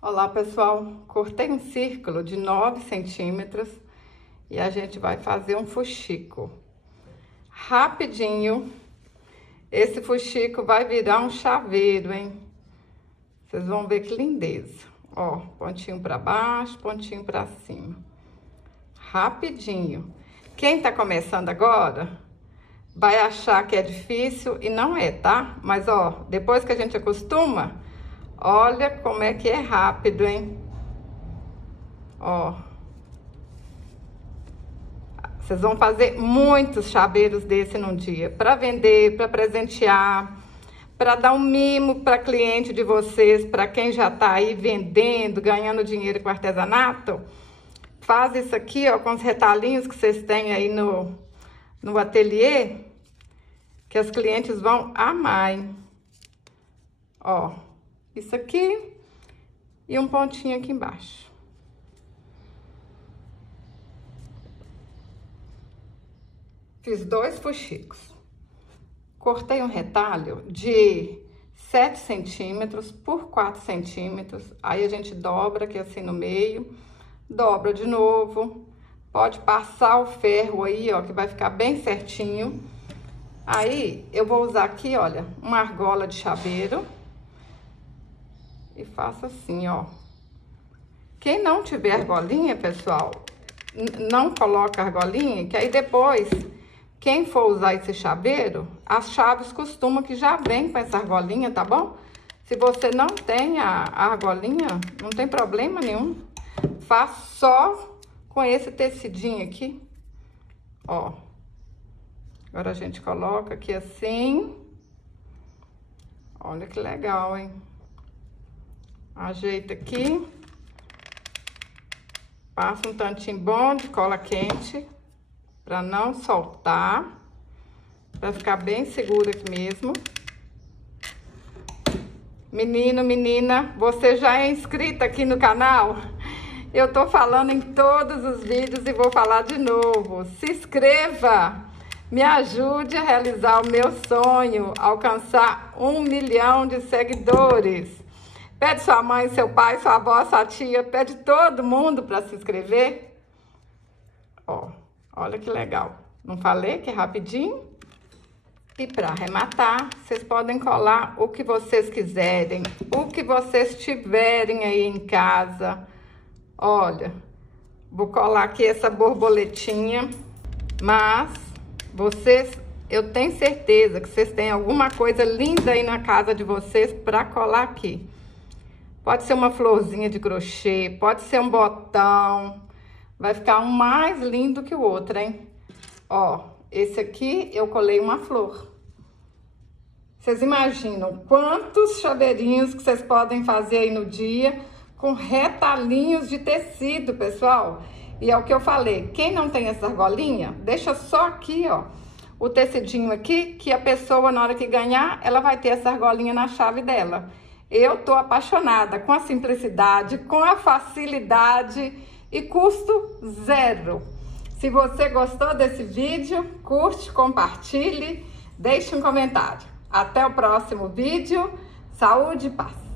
Olá pessoal, cortei um círculo de 9 centímetros e a gente vai fazer um fuxico. Rapidinho, esse fuxico vai virar um chaveiro, hein? Vocês vão ver que lindeza. Ó, pontinho pra baixo, pontinho pra cima. Rapidinho. Quem tá começando agora vai achar que é difícil e não é, tá? Mas ó, depois que a gente acostuma, olha como é que é rápido, hein? Ó. Vocês vão fazer muitos chaveiros desse num dia, para vender, para presentear, para dar um mimo para cliente de vocês, para quem já tá aí vendendo, ganhando dinheiro com artesanato. Faz isso aqui, ó, com os retalhinhos que vocês têm aí no ateliê, que as clientes vão amar, hein? Ó, isso aqui e um pontinho aqui embaixo. Fiz 2 fuxicos. Cortei um retalho de 7 centímetros por 4 centímetros. Aí a gente dobra aqui assim no meio, dobra de novo. Pode passar o ferro aí, ó, que vai ficar bem certinho. Aí eu vou usar aqui, olha, uma argola de chaveiro. E faço assim, ó. Quem não tiver argolinha, pessoal, não coloca argolinha, que aí depois, quem for usar esse chaveiro, as chaves costumam que já vem com essa argolinha, tá bom? Se você não tem a argolinha, não tem problema nenhum. Faz só com esse tecidinho aqui, ó. Agora a gente coloca aqui assim. Olha que legal, hein? Ajeita aqui. Passa um tantinho bom de cola quente, para não soltar, para ficar bem seguro aqui mesmo. Menino, menina, você já é inscrita aqui no canal? Eu tô falando em todos os vídeos e vou falar de novo. Se inscreva, me ajude a realizar o meu sonho, alcançar 1 milhão de seguidores. Pede sua mãe, seu pai, sua avó, sua tia, pede todo mundo para se inscrever. Ó, olha que legal. Não falei que é rapidinho? E para arrematar, vocês podem colar o que vocês quiserem, o que vocês tiverem aí em casa. Olha, vou colar aqui essa borboletinha, mas eu tenho certeza que vocês têm alguma coisa linda aí na casa de vocês para colar aqui. Pode ser uma florzinha de crochê, pode ser um botão. Vai ficar um mais lindo que o outro, hein? Ó, esse aqui eu colei uma flor. Vocês imaginam quantos chaveirinhos que vocês podem fazer aí no dia com retalhinhos de tecido, pessoal? E é o que eu falei, quem não tem essa argolinha, deixa só aqui, ó, o tecidinho aqui, que a pessoa, na hora que ganhar, ela vai ter essa argolinha na chave dela. Eu tô apaixonada com a simplicidade, com a facilidade e custo zero. Se você gostou desse vídeo, curte, compartilhe, deixe um comentário. Até o próximo vídeo. Saúde e paz!